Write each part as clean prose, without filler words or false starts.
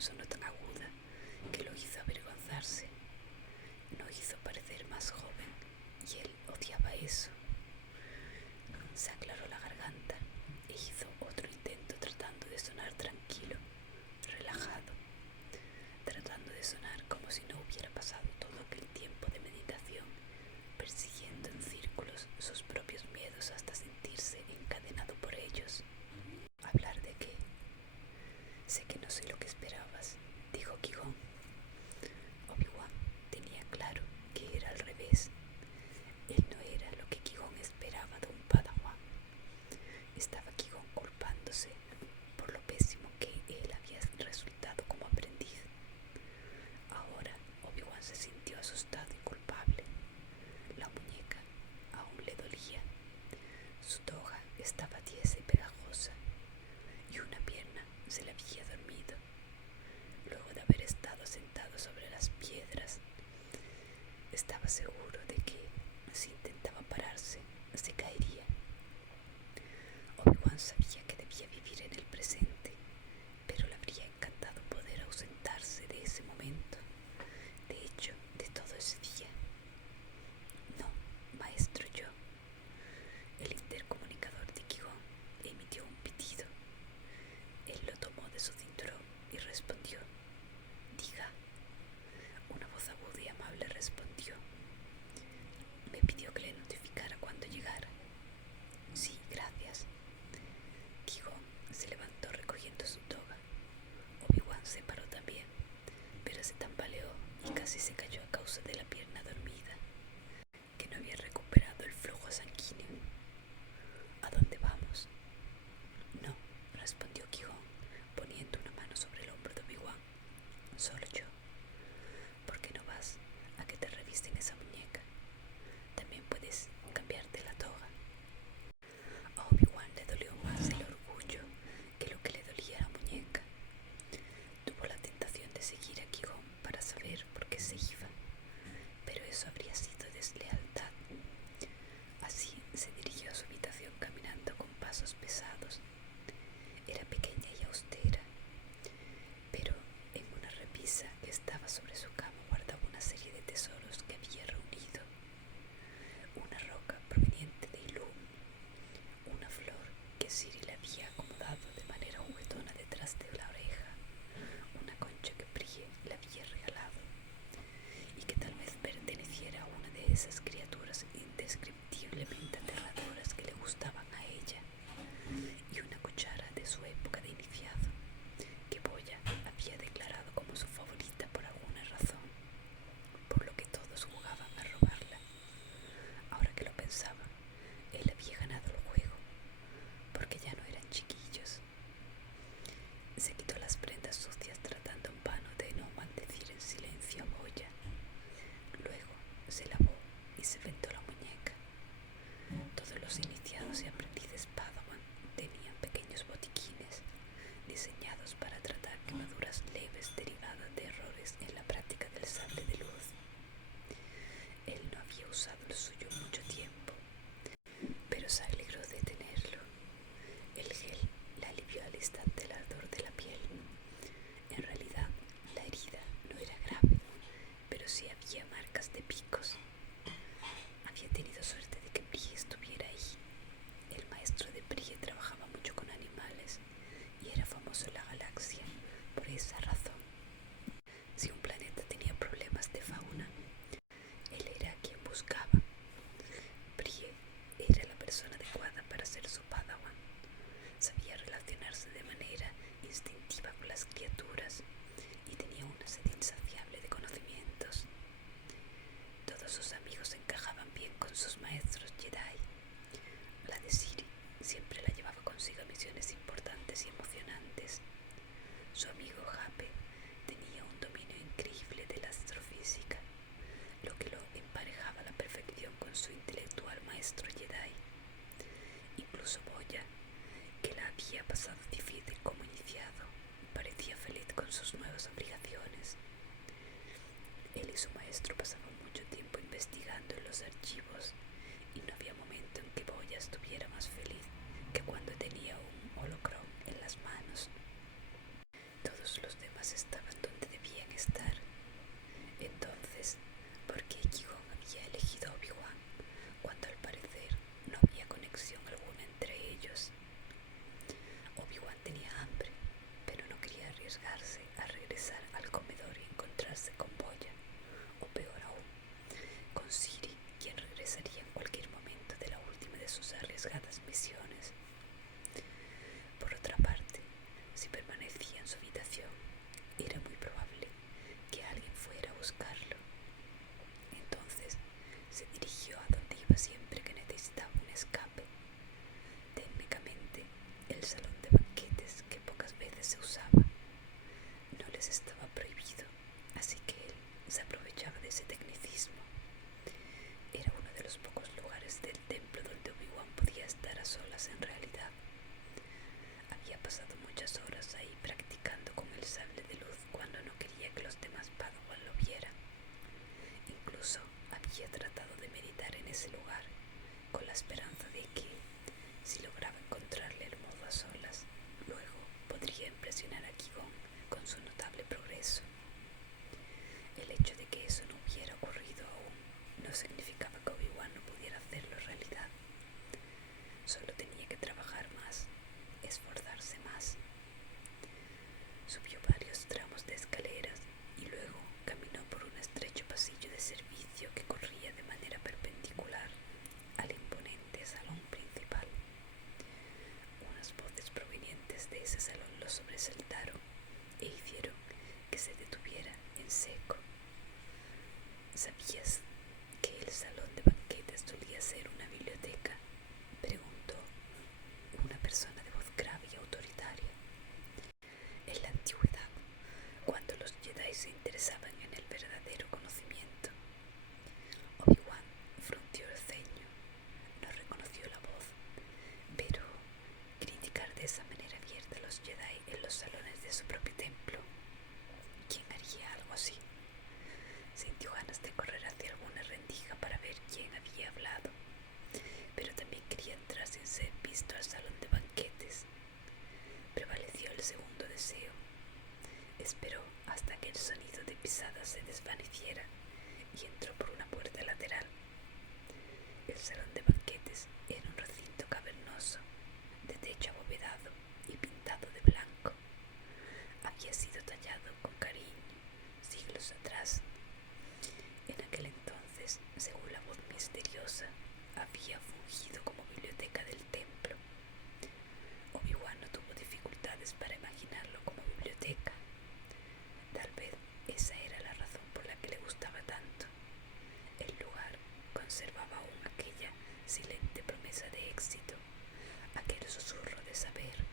sonó tan aguda que lo hizo avergonzarse. No hizo parecer más joven y él odiaba eso. Se aclaró la garganta e hizo otro intento tratando de sonar tranquilo, relajado, tratando de sonar como si no hubiera pasado todo aquel tiempo de meditación, persiguiendo en círculos sus propios miedos hasta sentirse encadenado por ellos. ¿Hablar de qué? Sé que no soy lo que esperabas, dijo Qui-Gon. Obi-Wan tenía claro que era al revés. Él no era lo que Qui-Gon esperaba de un Padawan. Estaba Qui-Gon culpándose por lo pésimo que él había resultado como aprendiz. Ahora Obi-Wan se sintió asustado y culpable. La muñeca aún le dolía. Su toga estaba tiesa y pegajosa, y una pierna se le había dormido. Luego de haber estado sentado sobre las piedras, estaba seguro de que, si intentaba pararse, se caería. Obi-Wan sabía que debía vivir en el presente, pero le habría encantado poder ausentarse de ese momento, de hecho, de todo ese día. No, maestro Yo. El intercomunicador de Qui-Gon emitió un pitido. Él lo tomó de su cinturón y respondió. Diga. Una voz aguda y amable respondió. Me pidió que le notificara cuando llegara. Sí, gracias. Qui-Gon se levantó recogiendo su toga. Obi-Wan se paró también, pero se tambaleó y casi se cayó a causa de la pierna dormida, que no había recuperado el flujo sanguíneo. ¿A dónde vamos? No, respondió Qui-Gon, poniendo una mano sobre el hombro de Obi-Wan. Solo yo. ¿Por qué no vas a que te revisten esa muñeca? También puedes cambiarte la toga. A Obi-Wan le dolió más el orgullo que lo que le dolía a la muñeca. Tuvo la tentación de seguir a Qui-Gon para saber por qué se iba, pero eso habría sido deslealtad. Así se dirigió a su habitación caminando con pasos pesados. Era pequeña y austera, pero en una repisa que estaba sobre su cama guardaba una serie de tesoros que había reunido. Una roca proveniente de Ilum, una flor que Ciri le había acomodado de manera juguetona detrás de la oreja, una concha que Prie le había regalado y que tal vez perteneciera a una de esas criaturas indescriptiblemente aterradoras que le gustaban a ella, y una cuchara de su época de iniciado, que Boya había declarado como su favorita por alguna razón, por lo que todos jugaban a robarla. Ahora que lo pensaba, él había ganado el juego, porque ya no eran chiquillos. Se quitó las prendas sucias tratando en vano de no maldecir en silencio a Boya. Luego se lavó y se vendó la muñeca. Todos los iniciados y aprendices Padawan tenían pequeños botiquines diseñados para tratar quemaduras leves derivadas de errores en la práctica del sable de luz. Él no había usado el suyo en mucho tiempo, pero se alegró de tenerlo. El gel le alivió al instante el ardor de la piel. En realidad, la herida no era grave, pero sí había marcas de picos. Había tenido suerte de que Prie estuviera ahí. El maestro de Prie trabajaba mucho con animales y era famoso en la galaxia por esa razón. Si un planeta tenía problemas de fauna, él era quien buscaba. Prie era la persona adecuada para ser su Padawan. Sabía relacionarse de manera instintiva con las criaturas y tenía una sed insaciable de conocimientos. Todos sus amigos encajaban bien con sus maestros Jedi. La de Ciri siempre la llevaba consigo a misiones importantes y emocionantes. Su amigo Jape tenía un dominio increíble de la astrofísica, lo que lo emparejaba a la perfección con su intelectual maestro Jedi. Incluso Boya, que la había pasado difícil como iniciado, parecía feliz con sus nuevas obligaciones. Él y su maestro pasaban mucho tiempo investigando en los archivos y no había momento en que Boya estuviera más feliz que cuando tenía un holocron en las manos. Todos los demás estaban a regresar al comedor y encontrarse con Boya, o peor aún, con Siri, quien regresaría en cualquier momento de la última de sus arriesgadas misiones. Por otra parte, si permanecía en su habitación, era muy probable que alguien fuera a buscarlo. Entonces se dirigió a donde iba siempre que necesitaba un escape. Técnicamente, el salón de banquetes, que pocas veces se usaba, no les estaba prohibido, así que él se aprovechaba de ese tecnicismo. Era uno de los pocos lugares del templo donde Obi-Wan podía estar a solas en realidad. Había pasado muchas horas ahí practicando con el sable de luz cuando no quería que los demás Padawan lo vieran. Incluso había tratado de meditar en ese lugar, con la esperanza de que, si lograba encontrarle el modo a solas, luego podría impresionar a Qui-Gon con su notable progreso. El hecho de que eso no hubiera ocurrido aún no significaba que Obi-Wan no pudiera hacerlo en realidad. Solo tenía que trabajar más, esforzarse más. Subió varios tramos de escaleras y luego caminó por un estrecho pasillo de servicio que corría de manera perpendicular al imponente salón principal. Unas voces provenientes de ese salón lo sobresaltaron e hicieron que se detuviera en seco. ¿Sabías que el salón de banquetes solía ser una biblioteca?, preguntó una persona de voz grave y autoritaria. En la antigüedad, cuando los Jedi se interesaban en el verdadero conocimiento. Obi-Wan frunció el ceño, no reconoció la voz, pero criticar de esa manera abierta a los Jedi en los salones de su propio templo, ¿quién haría algo así? Sintió ganas de correr hacia alguna rendija para ver quién había hablado, pero también quería entrar sin ser visto al salón de banquetes. Prevaleció el segundo deseo. Esperó hasta que el sonido de pisadas se desvaneciera y entró por una puerta lateral. El salón de banquetes era un recinto cavernoso, de techo abovedado y pintado de blanco. Había sido tallado con cariño siglos atrás. En aquel entonces, según la voz misteriosa, había fungido como biblioteca del templo. Obi-Wan no tuvo dificultades para imaginarlo como biblioteca. Tal vez esa era la razón por la que le gustaba tanto. El lugar conservaba aún aquella silente promesa de éxito, aquel susurro de saber.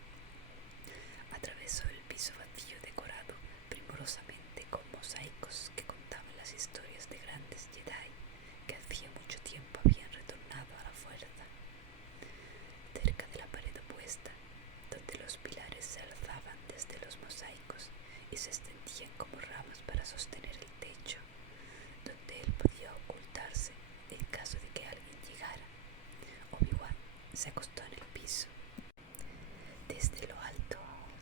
Atravesó el piso vacío decorado primorosamente con mosaicos que contaban las historias de grandes Jedi que hacía mucho tiempo habían retornado a la fuerza. Cerca de la pared opuesta, donde los pilares se alzaban desde los mosaicos y se extendían como ramas para sostener el techo, donde él podía ocultarse en caso de que alguien llegara, Obi-Wan se acostó en el piso. Desde lo alto,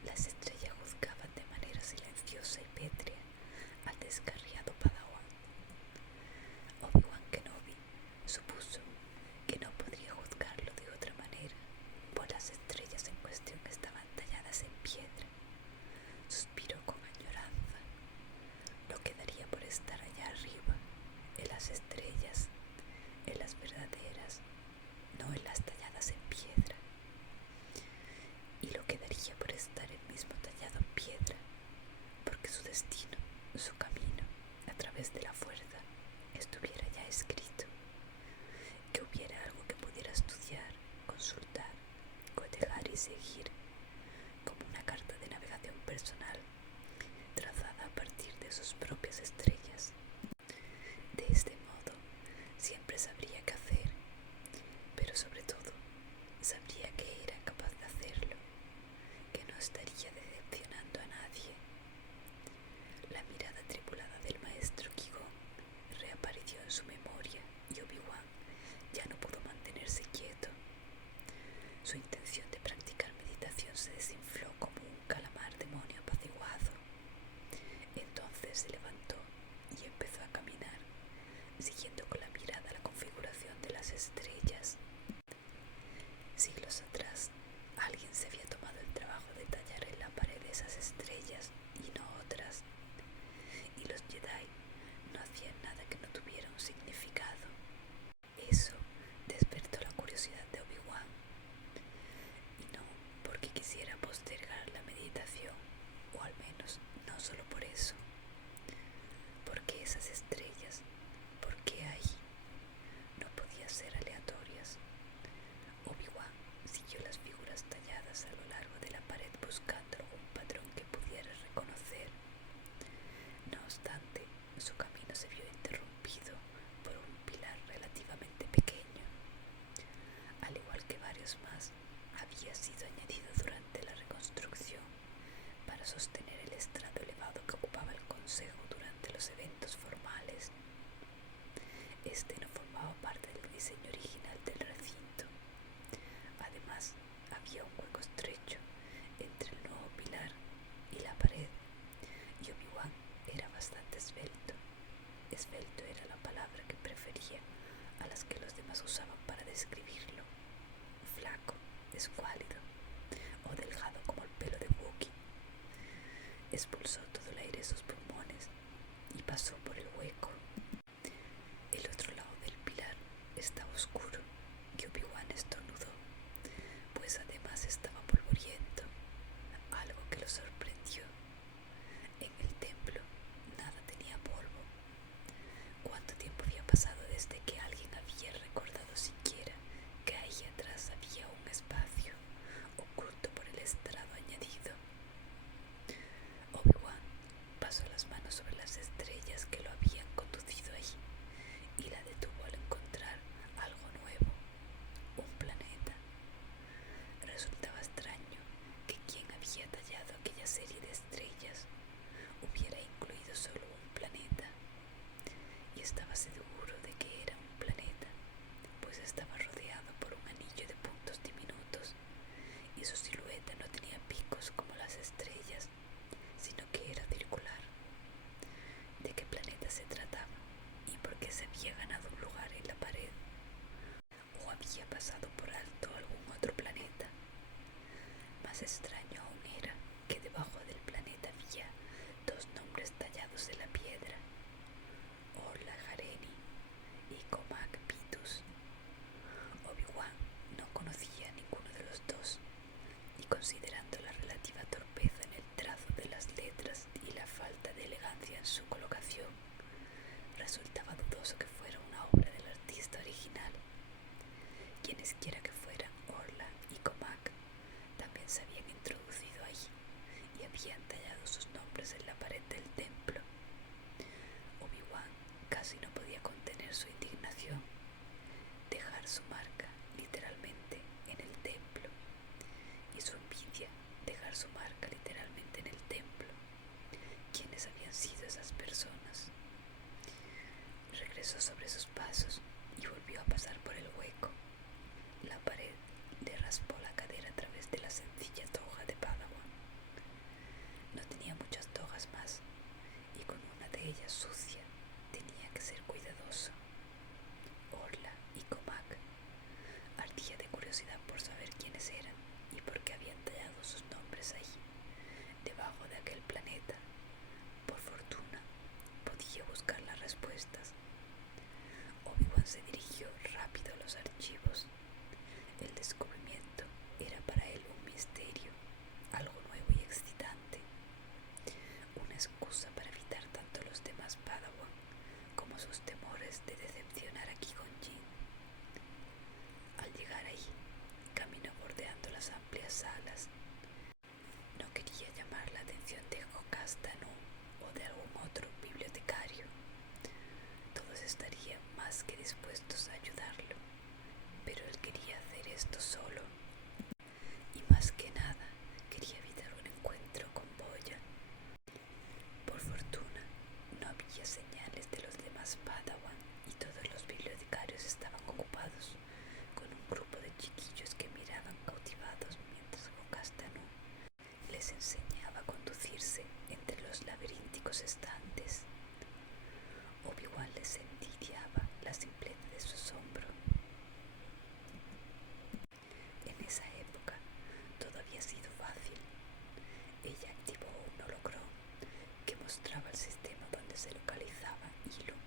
las estrellas juzgaban de manera silenciosa y pétrea al descarriado Padawan. Obi-Wan Kenobi supuso que no podría juzgarlo de otra manera, pues las estrellas en cuestión estaban talladas en piedra. Suspiró con añoranza. No quedaría por estar allá arriba, en las estrellas, en las verdaderas, no en las talladas en piedra. Y lo quedaría por estar él mismo tallado en piedra, porque su destino, su camino, a través de la fuerza, estuviera ya escrito. Que hubiera algo que pudiera estudiar, consultar, cotejar y seguir, como una carta de navegación personal, trazada a partir de sus propias estrellas. De este modo, siempre sabría qué hacer, pero sobre todo, sabría que era capaz de hacerlo, que no estaría decepcionando a nadie. La mirada tripulada del maestro Qui-Gon reapareció en su memoria y Obi-Wan ya no pudo mantenerse quieto. Su intención de practicar meditación se desinfló como un calamar demonio apaciguado. Entonces se levantó y empezó a caminar, siguiendo con la mirada la configuración de las estrellas. Siglos atrás, alguien se había tomado el trabajo de tallar en la pared esas estrellas y no otra. Esbelto era la palabra que prefería a las que los demás usaban para describirlo. Flaco, escuálido o delgado como el pelo de Wookiee. Expulsó todo el aire de sus pulmones y pasó por el hueco. El otro lado del pilar estaba oscuro y Obi-Wan estornudó, pues además estaba polvoriento, algo que lo sorprendió. En el templo nada tenía polvo. ¿Cuánto tiempo había pasado desde que alguien había recordado siquiera que ahí atrás había un espacio oculto por el estrado añadido? Obi-Wan pasó las manos sobre las estrellas que lo habían conducido ahí y la detuvo al encontrar algo nuevo, un planeta. Resultaba extraño que quien había tallado aquella serie de estrellas hubiera incluido solo un planeta, y estaba seguro de que era un planeta, pues estaba rodeado por un anillo de puntos diminutos y su silueta no tenía picos como las estrellas, sino que era circular. ¿De qué planeta se trataba y por qué se había ganado un lugar en la pared? ¿O había pasado por alto algún otro planeta? Más extraño aún era que debajo del planeta había dos nombres tallados en la piedra: Orla Jareni y Comac Pitus. Obi-Wan no conocía a ninguno de los dos, y considerando la relativa torpeza en el trazo de las letras y la falta de elegancia en su colocación, resultaba dudoso que fuera una obra del artista original. Quienesquiera que fueran Orla y Comac también se habían introducido allí y habían tallado sus nombres en la pared del templo. Obi-Wan casi no podía contener su indignación. Dejar su marca literalmente en el templo, y su envidia dejar su marca literalmente en el templo. ¿Quiénes habían sido esas personas? Regresó sobre sus pasos y volvió a pasar por el hueco. La pared le raspó la cadera a través de la sencilla toga de Padawan. No tenía muchas togas más, y con una de ellas sucia tenía que ser cuidadoso. Orla y Comac ardía de curiosidad por saber quiénes eran y por qué habían tallado sus nombres ahí, debajo de aquel planeta. Por fortuna, podía buscar las respuestas. Obi-Wan se dirigió rápido a los archivos. El descubrimiento era para él un misterio, algo nuevo y excitante. Una excusa para evitar tanto los demás Padawan como sus temores de decepcionar a Qui-Gon Jinn. Al llegar ahí, caminó bordeando las amplias salas. No quería llamar la atención de Jocasta Nu o de algún otro bibliotecario. Todos estarían más que dispuestos a ayudarlo, pero él quería hacer esto solo. Y más que nada, quería evitar un encuentro con Boya. Por fortuna, no había señales de los demás Padawan y todos los bibliotecarios estaban ocupados con un grupo de chiquillos que miraban cautivados mientras Jocasta Nu les enseñaba a conducirse entre los laberínticos estantes. Obi-Wan les envidiaba la simpleza de su asombro. En esa época todo había sido fácil. Ella activó un holocrón que mostraba el sistema donde se localizaba Ilum,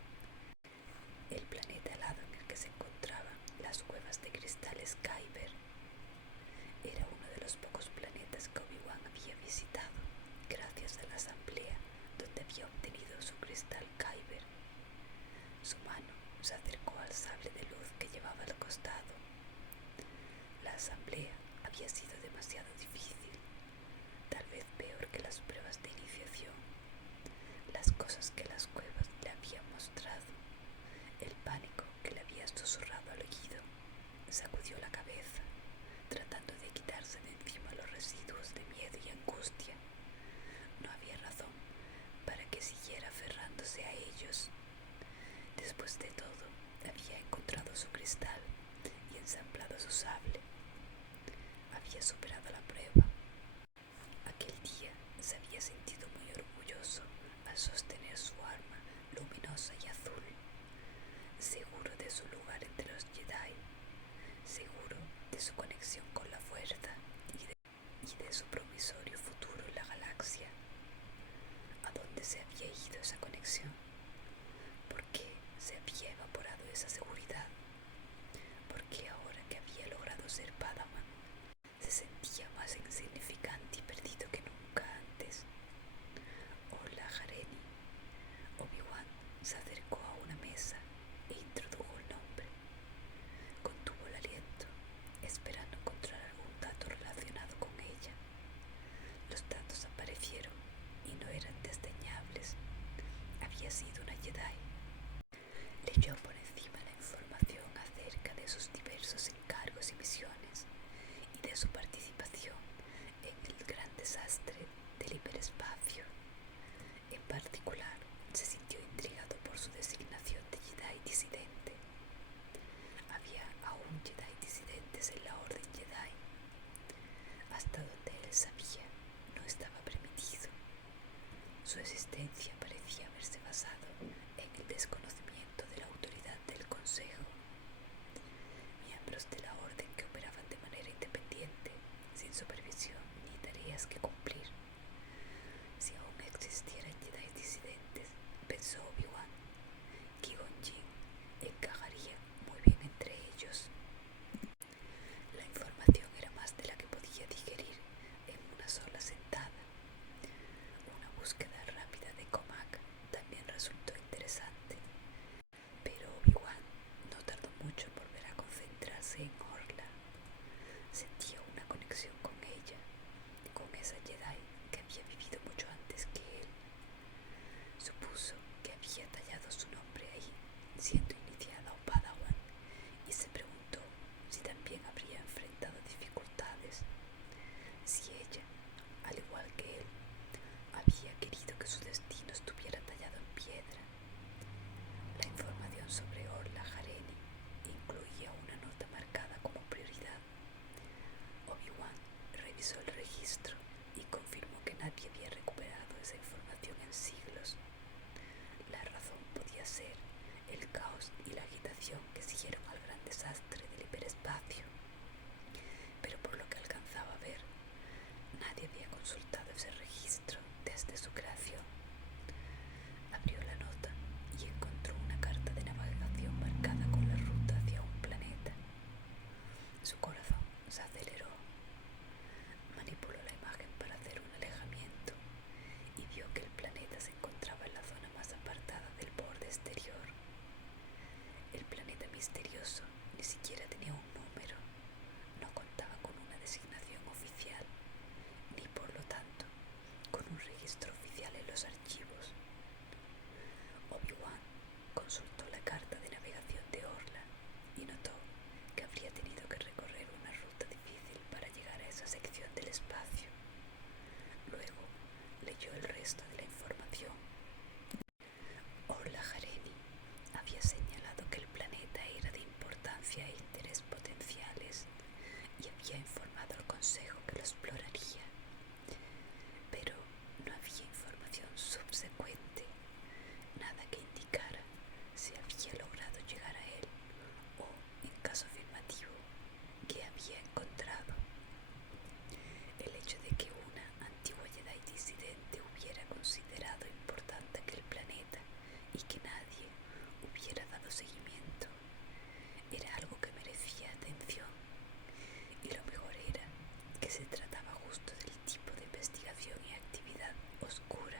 el planeta helado en el que se encontraban las cuevas de cristales Kyber. Era uno de los pocos planetas que Obi-Wan había visitado gracias a la asamblea donde había obtenido su cristal Kyber. Su mano se acercó al sable de luz que llevaba al costado. La asamblea había sido demasiado difícil, tal vez peor que las pruebas de iniciación. Las cosas que las cuevas le habían mostrado, el pánico que le había susurrado al oído. Sacudió la cabeza, tratando de quitarse de encima los residuos de miedo y angustia. No había razón se había ido esa conexión? ¿Por qué se había evaporado esa seguridad? ¿Por qué ahora que había logrado ser Padawan se sentía más insignificante y perdido que nunca antes? Hola, Jareni. Obi-Wan se acercó a una mesa e introdujo el nombre. Contuvo el aliento, esperando encontrar algún dato relacionado con ella. Los datos aparecieron y no eran desdeñables. Había sido una Jedi. Leyó por encima la información acerca de sus diversos encargos y misiones y de su participación en el gran desastre del hiperespacio. En particular, se sintió intrigado por su designación de Jedi disidente. Había aún Jedi disidentes en la Orden Jedi. Hasta donde él sabía, no estaba permitido. Su existencia parecía haberse basado en el desconocimiento de la autoridad del Consejo. Miembros de la Orden que operaban de manera independiente, sin supervisión ni tareas que cumplir. Si aún existieran Jedi disidentes, pensó Obi-Wan, Qui-Gon Jinn encajaría muy bien entre ellos. La información era más de la que podía digerir en una sola sentada. Una búsqueda rápida de Comac también resultó interesante, pero Obi-Wan no tardó mucho en volver a concentrarse en Orla. Sentía una conexión con ella, con esa Jedi que había vivido mucho antes que él. Supuso que había tallado su nombre ahí, siendo iniciada un Padawan, y se preguntó si también habría enfrentado dificultades, si ella, al igual que él, había querido que su destino estuviera tallado en piedra. La información sobre Orla Jareni incluía una nota marcada como prioridad. Obi-Wan revisó el registro y confirmó que nadie había recuperado esa información en siglos. La razón podía ser el caos y la agitación que siguieron al gran desastre del hiperespacio, pero por lo que alcanzaba a ver, nadie había consultado ese registro desde su creación. Abrió la nota y encontró una carta de navegación marcada con la ruta hacia un planeta. Su corazón se aceleró. Manipuló la imagen para hacer un alejamiento y vio que el planeta se encontraba en la zona más apartada del borde exterior. El planeta misterioso ni siquiera tenía un número, no contaba con una designación oficial, ni por lo tanto con un registro oficial en los archivos. Obi-Wan consultó la carta de navegación de Orla y notó que habría tenido que recorrer una ruta difícil para llegar a esa sección del espacio. Luego leyó el resto de la información. Orla Jareni había señalado que el planeta era de importancia e interés potenciales y había informado al Consejo que lo exploraría. Pero no había información subsecuente, nada que indicara si había logrado llegar a él o, en caso afirmativo, qué había encontrado. El hecho de que una antigua Jedi disidente hubiera considerado importante aquel planeta y que nadie hubiera dado seguimiento era algo que merecía atención, y lo mejor era que se trataba justo del tipo de investigación y actividad oscura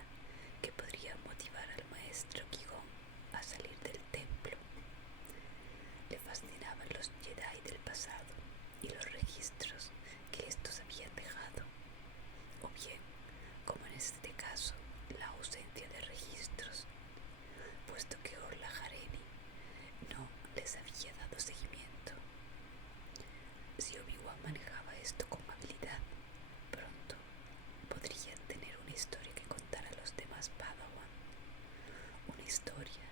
que podría motivar al maestro Qui-Gon a salir del templo. Le fascinaban los Jedi del pasado y los registros que estos habían dejado, o bien, como en este caso, la ausencia de registros, puesto que Orla Jareni no les había dado seguimiento. Si Obi-Wan manejaba esto con habilidad, pronto podrían tener una historia que contar a los demás Padawan, una historia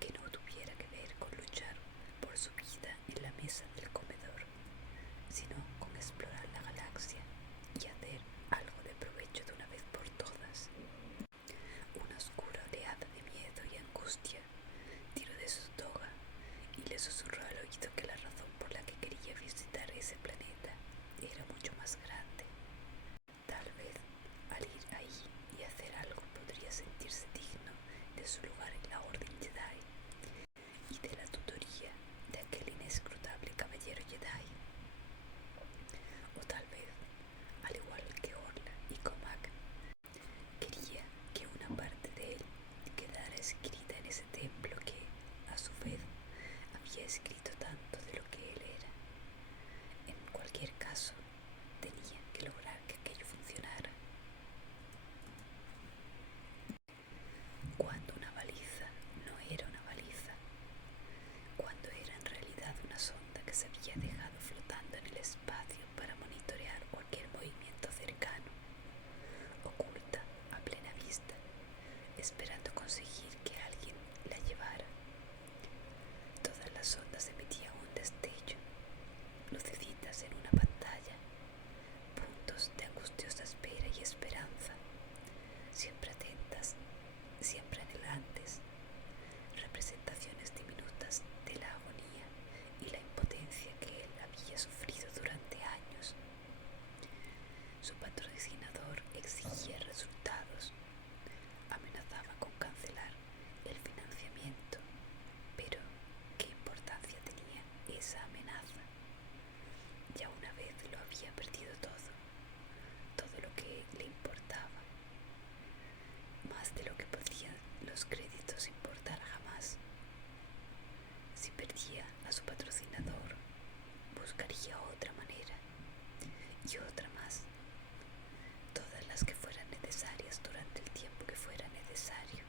que no tuviera que ver con luchar por su vida en la mesa del comedor, sino con explorar la galaxia y hacer algo de provecho de una vez por todas. Una oscura oleada de miedo y angustia tiró de su toga y le susurró al oído que la razón por la que quería visitar ese planeta era mucho más grande. Tal vez al ir ahí y hacer algo podría sentirse esperando conseguir que alguien la llevara. Todas las ondas emitían un destello, lucecitas en una pantalla, puntos de angustiosa espera y esperanza, siempre atentas, siempre anhelantes, representaciones diminutas de la agonía y la impotencia que él había sufrido durante años. Su patrocinador exigía resultados, amenazaba con cancelar el financiamiento, pero ¿qué importancia tenía esa amenaza? Ya una vez lo había perdido todo lo que le importaba, más de lo que podían los créditos importar jamás. Si perdía a su patrocinador, buscaría otra manera y otra más, todas las que fueran necesarias durante el tiempo que fuera necesario.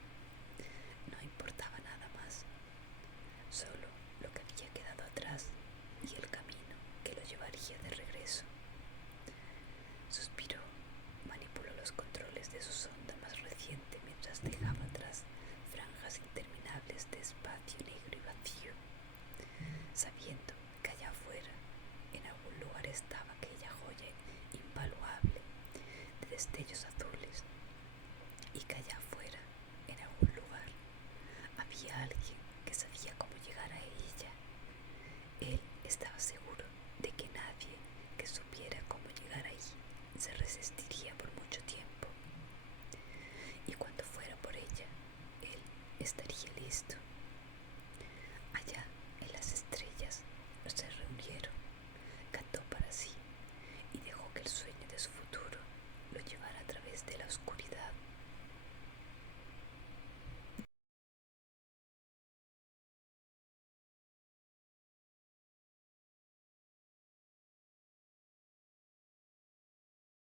No importaba nada más, solo lo que había quedado atrás y el camino que lo llevaría de regreso. Suspiró, manipuló los controles de su sonda más reciente mientras dejaba atrás franjas interminables de espacio negro y vacío, sabiendo que allá afuera, en algún lugar, estaba aquella joya invaluable de destellos azules, y que allá afuera, en algún lugar, había alguien que sabía cómo llegar a ella. Él estaba seguro de que nadie que supiera cómo llegar ahí se resistiría por mucho tiempo, y cuando fuera por ella, él estaría listo.